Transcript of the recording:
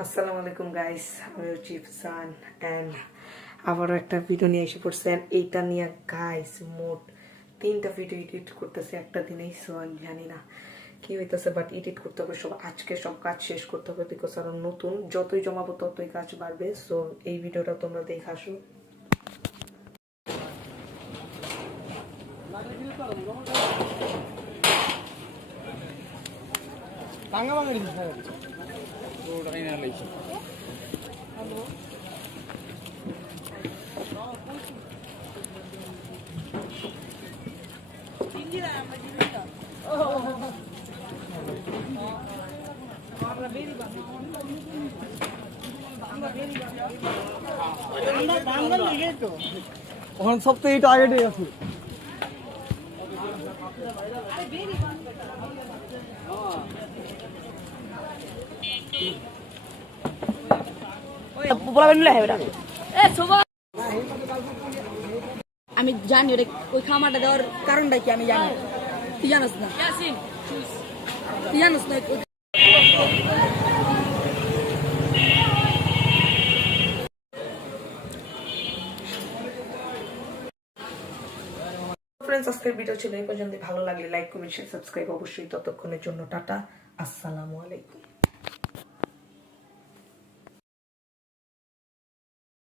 আসসালামু আলাইকুম গাইস, আমি হচ্ছি ইফসান অ্যান্ড আবারও একটা ভিডিও নিয়ে এসে পড়ছেন। এইটা নিয়ে গাইস মোট 3টা ভিডিও এডিট করতেছে একটা দিনেই। সো আমি জানি না কি হইতেছে, বাট এডিট করতে হবে সব, আজকে সব কাজ শেষ করতে হবে, বিকজ আরো নতুন যতই জমাবো ততই কাজ বাড়বে। সো এই ভিডিওটা তোমরা দেখে আসো। বাংলা বাঙালি ওটাই না লাইছে ওখানে সপ্তাহে এটা আগে আছে। আমি জানি ওটা ওই খামারটা দেওয়ার কারণটা কি আমি জানি। তুই জানোস না, তুই জানোস না। ফ্রেন্ডস, আজকের ভিডিও ছিল এই পর্যন্ত। ভালো লাগলে লাইক, কমেন্ট, শেয়ার, সাবস্ক্রাইব অবশ্যই। ততক্ষণের জন্য টাটা, আসসালামু আলাইকুম।